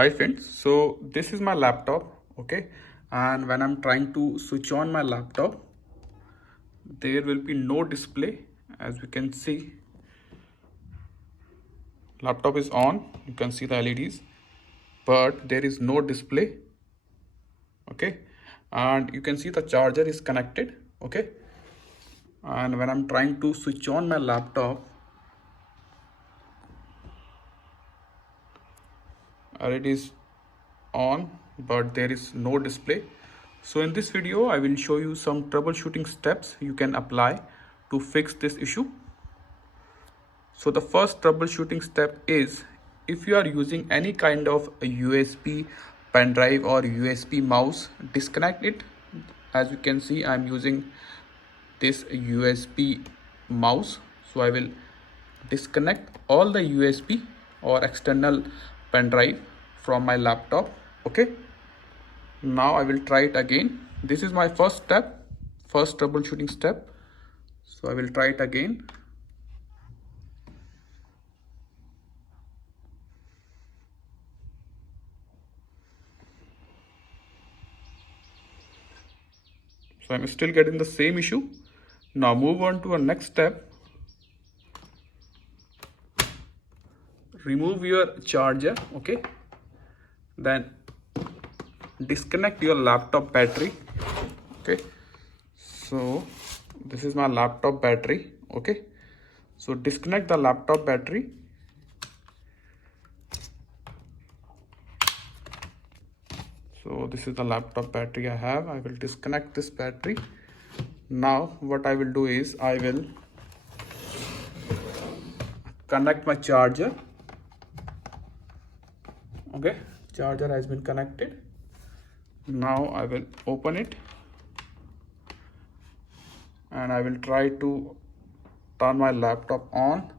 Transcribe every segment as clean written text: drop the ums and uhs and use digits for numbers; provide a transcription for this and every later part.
Hi friends, so this is my laptop, okay, and when I'm trying to switch on my laptop, there will be no display. As we can see, laptop is on, you can see the LEDs, but there is no display, okay, and you can see the charger is connected, okay, and when I'm trying to switch on my laptop, it is on, but there is no display. So in this video I will show you some troubleshooting steps you can apply to fix this issue. So the first troubleshooting step is, if you are using any kind of a USB pen drive or USB mouse, disconnect it. As you can see, I'm using this USB mouse, so I will disconnect all the USB or external pen drive from my laptop. Okay, now I will try it again. This is my first troubleshooting step, so I will try it again. So I'm still getting the same issue. Now move on to our next step. Remove your charger, okay, then disconnect your laptop battery. Okay, so this is my laptop battery. Okay, so disconnect the laptop battery. So this is the laptop battery I have. I will disconnect this battery. Now what I will do is, I will connect my charger. Okay, charger has been connected. Now I will open it and I will try to turn my laptop on.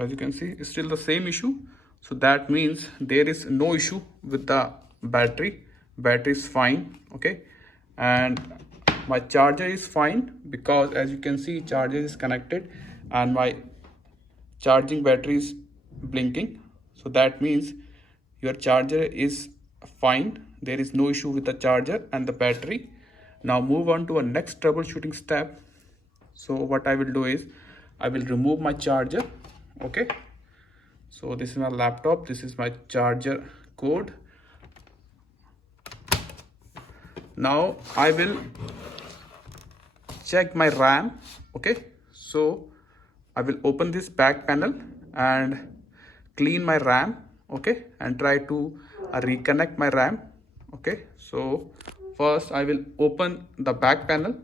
As you can see, it's still the same issue. So that means there is no issue with the battery. Battery is fine, okay, and my charger is fine, because as you can see, charger is connected and my charging battery is blinking. So that means your charger is fine. There is no issue with the charger and the battery. Now move on to a next troubleshooting step. So what I will do is, I will remove my charger. Okay, so this is my laptop, this is my charger code. Now I will check my RAM. Okay, so I will open this back panel and clean my RAM, okay, and try to reconnect my RAM. Okay, so first I will open the back panel.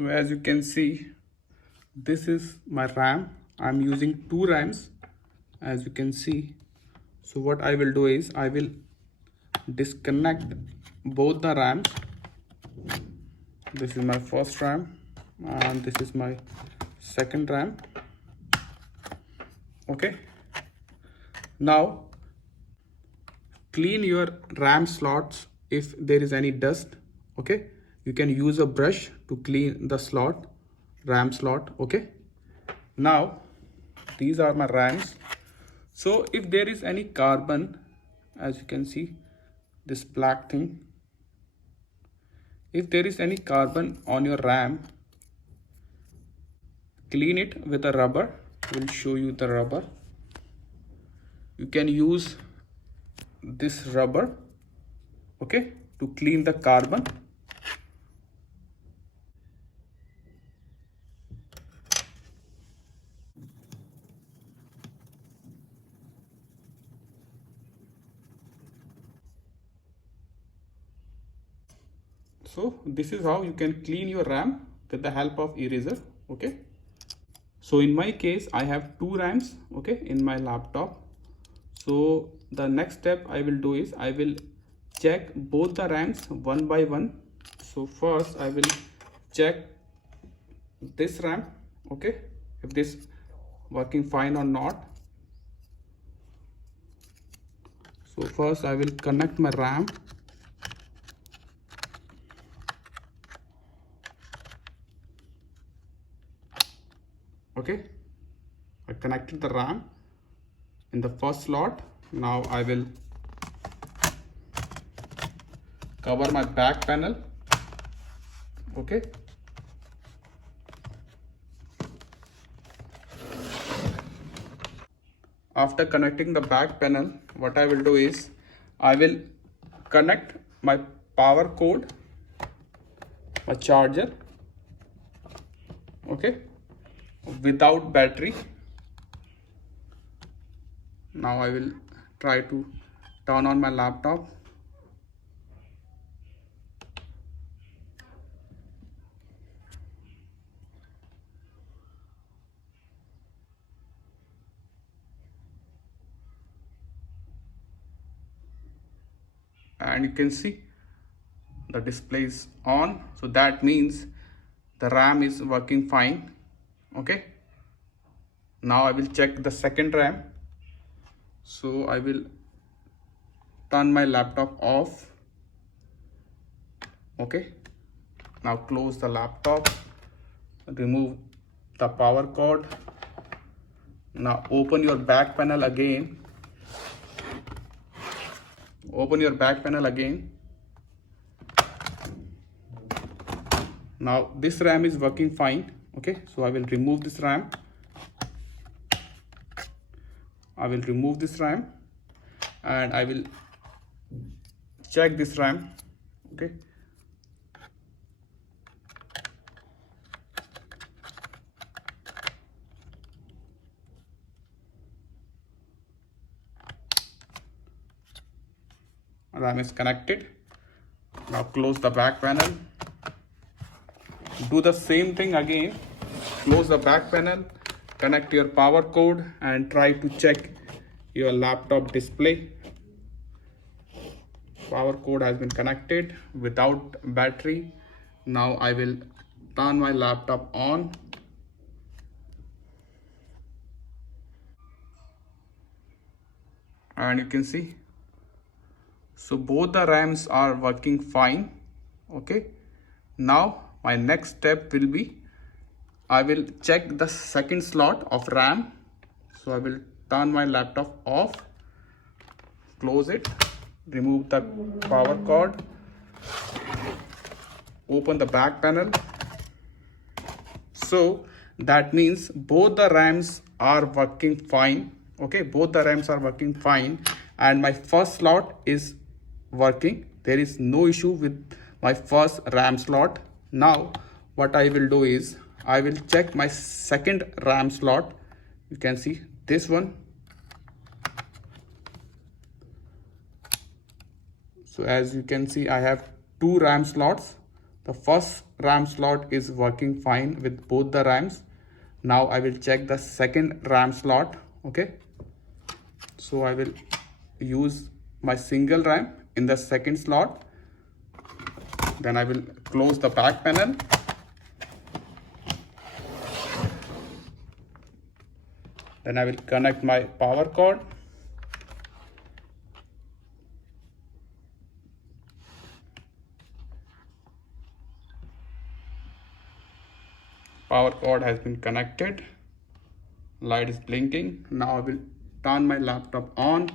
So as you can see, this is my RAM. I'm using two RAMs, as you can see. So what I will do is, I will disconnect both the RAMs. This is my first RAM and this is my second RAM. Okay, now clean your RAM slots if there is any dust. Okay, you can use a brush to clean the slot, RAM slot. Okay, now these are my RAMs. So if there is any carbon, as you can see, this black thing, if there is any carbon on your RAM, clean it with a rubber. I will show you the rubber. You can use this rubber, okay, to clean the carbon. So this is how you can clean your RAM with the help of eraser. Okay, so in my case, I have two RAMs, okay, in my laptop. So the next step I will do is, I will check both the RAMs one by one. So first I will check this RAM, okay, if this working fine or not. So first I will connect my RAM. Okay, I connected the RAM in the first slot. Now I will cover my back panel. Okay, after connecting the back panel, what I will do is I will connect my power cord, my charger, okay, without battery. Now I will try to turn on my laptop. And you can see the display is on, so that means the RAM is working fine. Okay, now I will check the second RAM. So I will turn my laptop off. Okay, now close the laptop, remove the power cord. Now open your back panel again. Open your back panel again. Now this RAM is working fine. Okay, so I will remove this RAM. I will remove this RAM and I will check this RAM. Okay, RAM is connected. Now close the back panel. Do the same thing again. Close the back panel, connect your power cord and try to check your laptop display. Power cord has been connected without battery. Now I will turn my laptop on. And you can see, so both the RAMs are working fine. Okay, now my next step will be I will check the second slot of RAM. So I will turn my laptop off, close it, remove the power cord, open the back panel. So that means both the RAMs are working fine. Okay, both the RAMs are working fine and my first slot is working. There is no issue with my first RAM slot. Now what I will do is I will check my second RAM slot. You can see this one. So as you can see, I have two RAM slots. The first RAM slot is working fine with both the RAMs. Now I will check the second RAM slot. Okay, so I will use my single RAM in the second slot. Then I will close the back panel. Then I will connect my power cord. Power cord has been connected. Light is blinking. Now I will turn my laptop on.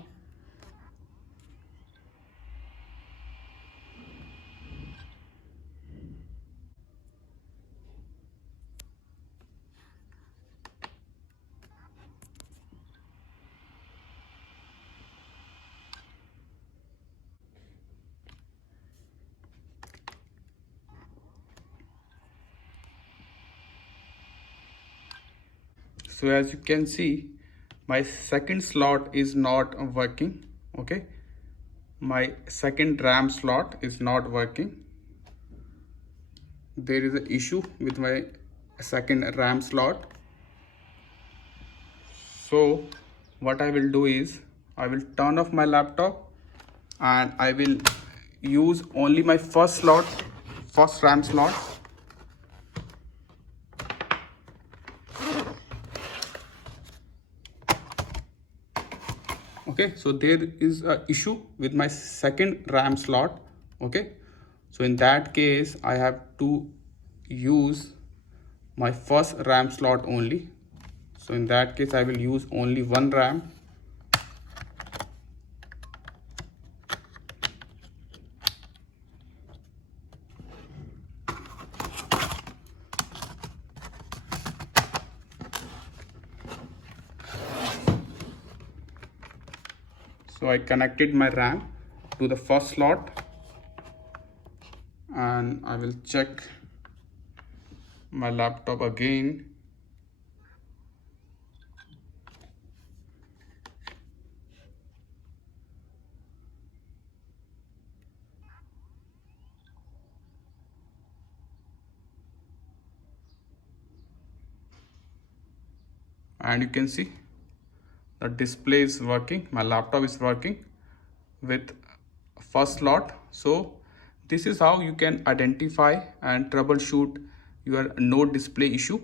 So as you can see, my second slot is not working. Okay, my second RAM slot is not working. There is an issue with my second RAM slot. So what I will do is I will turn off my laptop and I will use only my first slot, first RAM slot. Okay, so there is a issue with my second RAM slot. Okay, so in that case I have to use my first RAM slot only. So in that case I will use only one RAM. So I connected my RAM to the first slot and I will check my laptop again. And you can see the display is working, my laptop is working with first slot. So this is how you can identify and troubleshoot your no display issue.